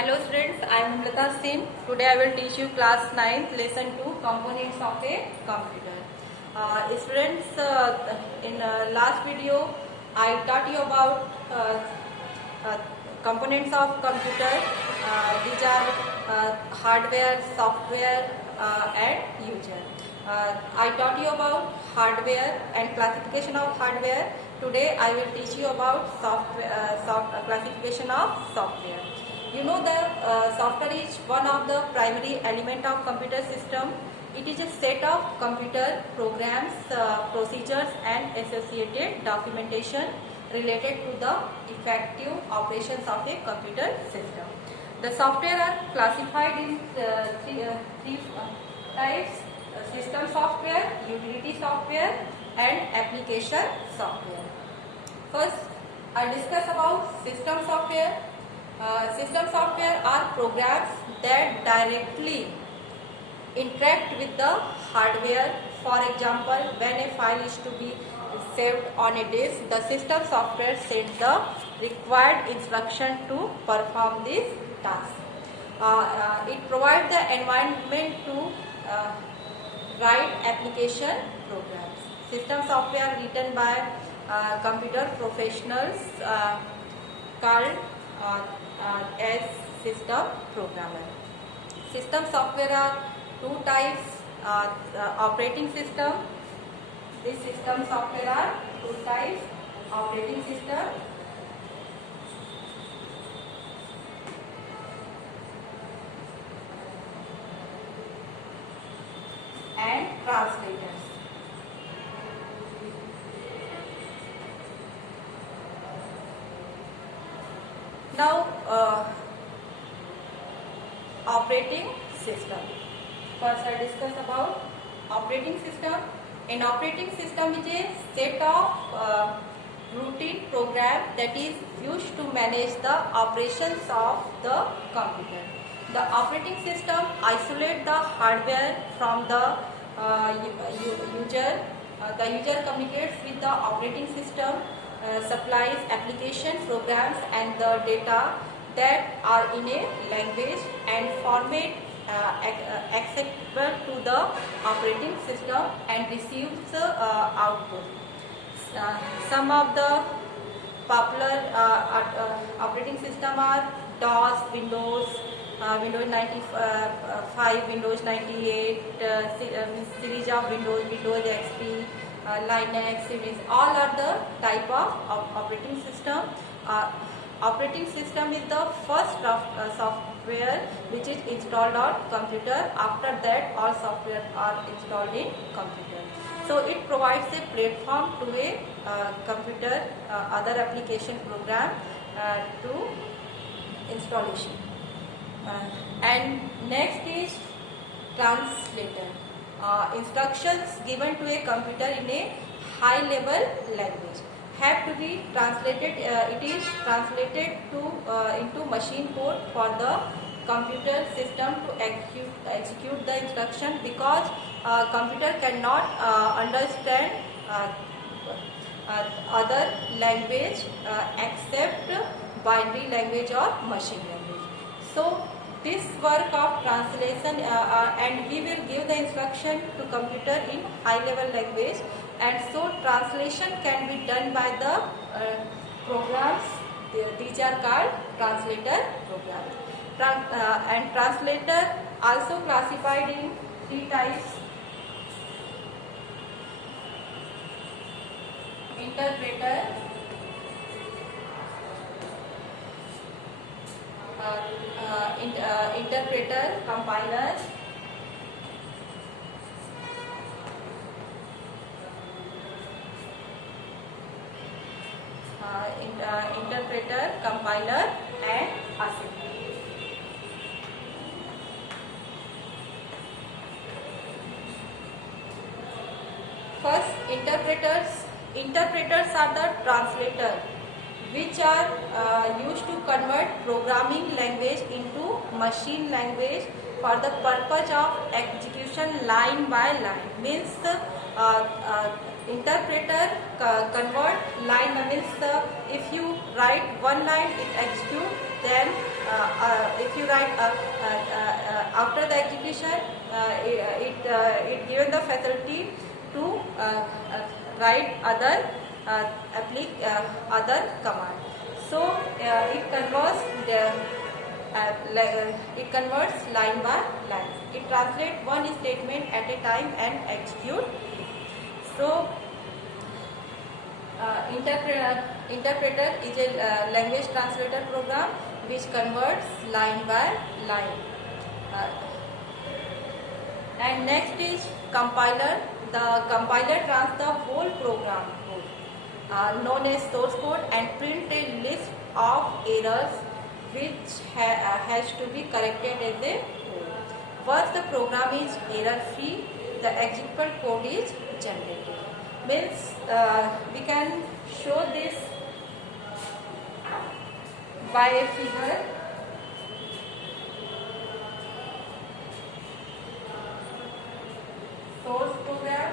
Hello students, I am Lata Singh. Today I will teach you class 9th lesson 2 components of a computer. Students, in last video I taught you about uh, components of computer. These are hardware, software and user. I taught you about hardware and classification of hardware. Today I will teach you about classification of software. You know that software is one of the primary element of computer system. It is a set of computer programs, procedures and associated documentation related to the effective operations of a computer system. The software are classified in three types: system software, utility software and application software. First, I'll discuss about system software. System software are programs that directly interact with the hardware. For example, when a file is to be saved on a disk, the system software sends the required instruction to perform this task. It provides the environment to write application programs. System software written by computer professionals called as system programmer. System software are two types: operating system. This system software are two types: operating system and translators. Now, operating system. First, I discuss about operating system. An operating system is a set of routine program that is used to manage the operations of the computer. The operating system isolates the hardware from the user. The user communicates with the operating system, supplies application programs and the data that are in a language and format acceptable to the operating system and receives output. Some of the popular operating system are DOS, Windows, Windows 95, Windows 98, series of Windows, Windows XP, Linux, Unix. All are the type of operating system. Operating system is the first software which is installed on computer. After that, all software are installed in computer. So it provides a platform to a computer, other application program to installation. And next is translator. Instructions given to a computer in a high level language have to be translated. It is translated into machine code for the computer system to execute the instruction, because computer cannot understand other language except binary language or machine language. So this work of translation and we will give the instruction to computer in high level language, and so translation can be done by the programs. These are called translator programs. And translator also classified in three types: interpreter, interpreter, compiler, interpreter, compiler and assembly. First, interpreters. Interpreters are the translator which are used to convert programming language into machine language for the purpose of execution line by line. Means interpreter convert line, means if you write one line it executes, then if you write after the execution, it given the facility to write other command. So it converts line by line. It translates one statement at a time and execute. So interpreter is a language translator program which converts line by line. And next is compiler. The compiler runs the whole program code known as source code and print a list of errors which has to be corrected as a whole. Once the program is error free, the executable code is generated. Means we can show this by a figure. Source program,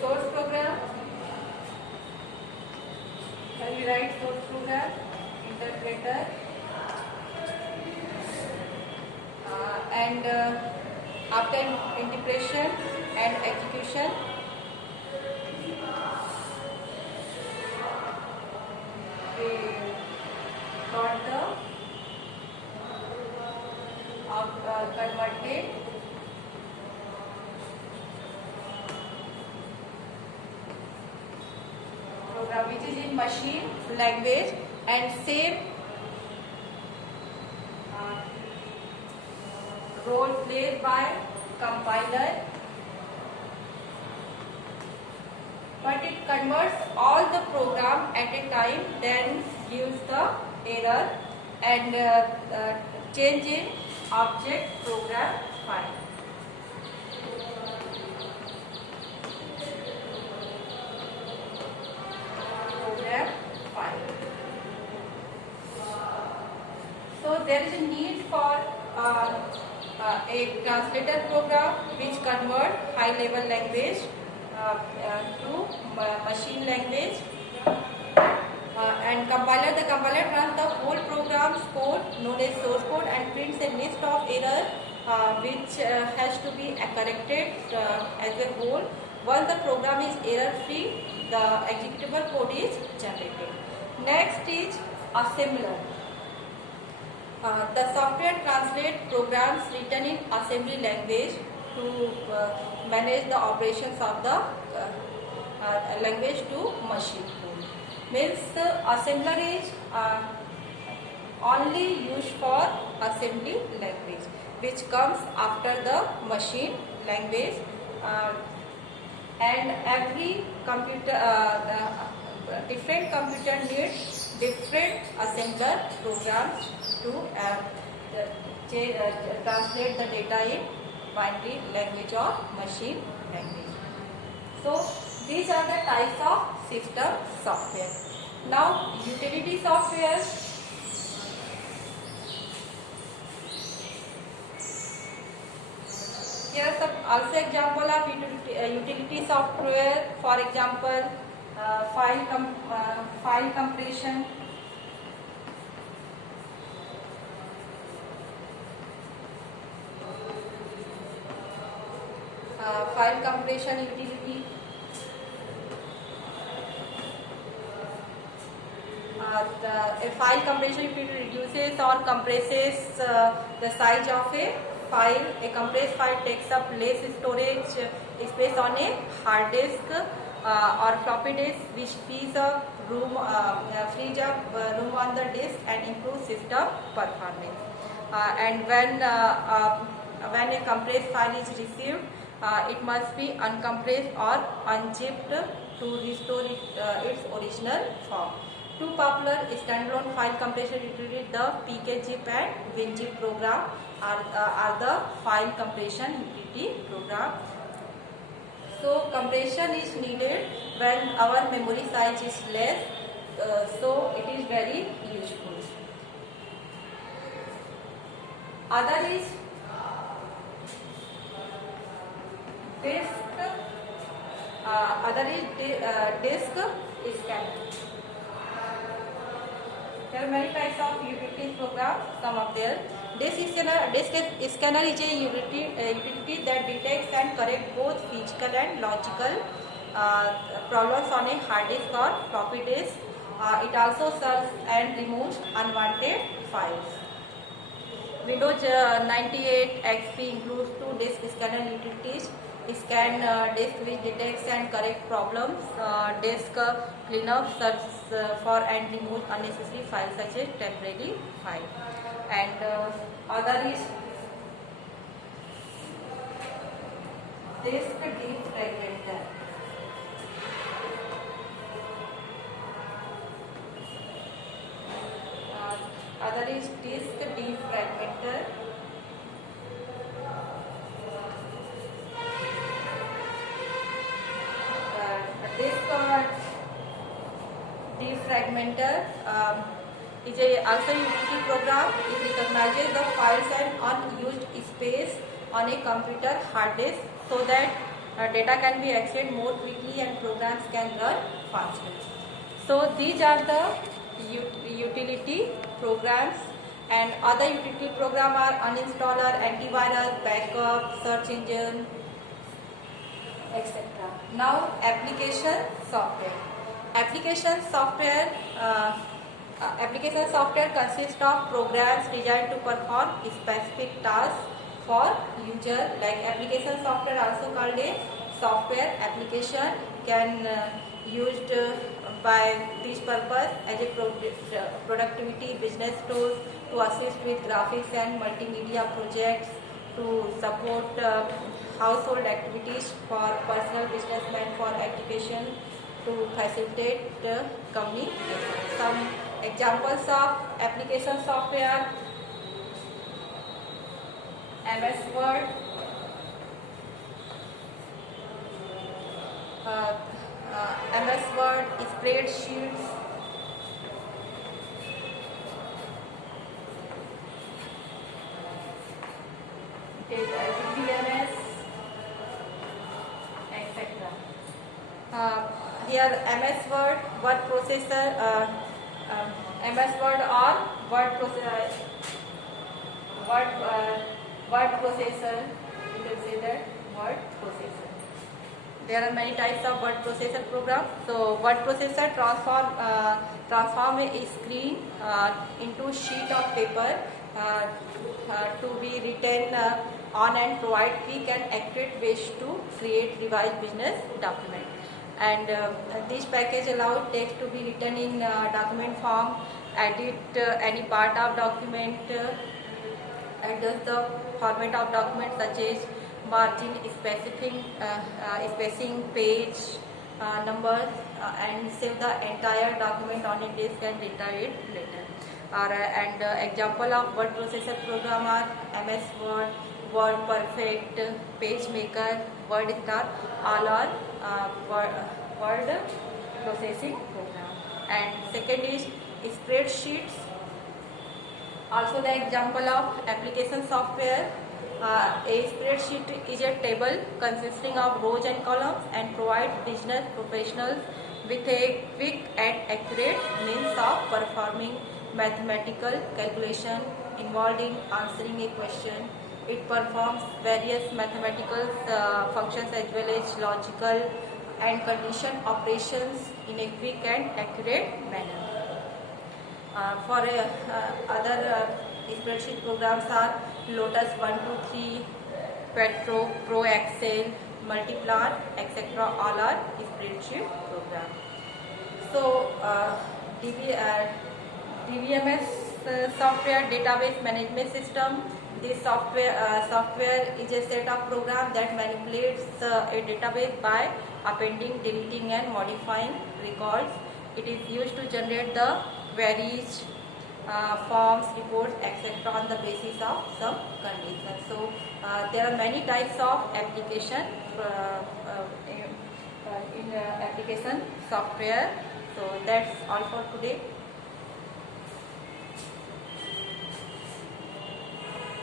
source program. When we write source program, interpreter, and after interpretation and execution, we got the converted program which is in machine language and same role played by compiler, but it converts all the program at a time, then gives the error and change in object program file. Program file. So there is a need for a translator program which convert high level language to machine language, and the compiler runs the whole program's code known as source code and prints a list of errors which has to be corrected as a whole. Once the program is error free, the executable code is generated. Next is assembler. The software translates programs written in assembly language to manage the operations of the language to machine code. Means assembler is only used for assembly language, which comes after the machine language, and every computer, different computer needs different assembler programs to translate the data in binary language or machine language. So these are the types of system software. Now utility software. Here are some also example of utility software. For example, file compression, file compression utility, a file compression utility reduces or compresses the size of a file. A compressed file takes up less storage space on a hard disk or floppy disk, which frees up room on the disk and improves system performance. And when a compressed file is received, it must be uncompressed or unzipped to restore its original form. Two popular standalone file compression utilities, the pkzip and winzip program, are the file compression utility program. So compression is needed when our memory size is less, so it is very useful. Other is disk Other is disk scanner. There are many types of utilities programs. Some of there. Disk scanner is a utility that detects and corrects both physical and logical problems on a hard disk or floppy disk. It also serves and removes unwanted files. Windows 98 XP includes two disk scanner utilities. Scan disk which detects and corrects problems. Disk cleanup serves for and removes unnecessary files such as temporary file. And other is disk defragmenter. Other is disk defragmenter. Disk defragmenter is also a utility program. It recognizes the files and unused space on a computer hard disk so that data can be accessed more quickly and programs can run faster. So these are the utility programs, and other utility programs are uninstaller, antivirus, backup, search engine, etc. Now application software. Application software consists of programs designed to perform specific tasks for user. Like application software, also called a software application, can used by this purpose as a productivity business tools, to assist with graphics and multimedia projects, to support household activities for personal businessmen, for education, to facilitate communication. Some examples of application software: MS Word, MS Word, spreadsheets, VBMS, etc. Here MS Word, word processor, MS Word or word processor, word processor. You can say that word processor. There are many types of word processor program. So word processor transform a screen into sheet of paper to be written on, and provide quick and accurate ways to create revised business document. And this package allows text to be written in document form, edit any part of document, adjust the format of document such as margin, spacing, page numbers, and save the entire document on a disk and return it later. And example of word processor program are MS Word, Word Perfect, PageMaker, WordStar, all are word processing program. And second is spreadsheets. Also the example of application software. A spreadsheet is a table consisting of rows and columns, and provides business professionals with a quick and accurate means of performing mathematical calculation involved in answering a question. It performs various mathematical functions as well as logical and condition operations in a quick and accurate manner. For other spreadsheet programs are Lotus 123, Petro, Pro Excel, Multiplan, etc. All are spreadsheet programs. So DBMS software, database management system. This software is a set of programs that manipulates a database by appending, deleting, and modifying records. It is used to generate the queries, forms, reports, etc. on the basis of some conditions. So there are many types of application in application software. So that's all for today.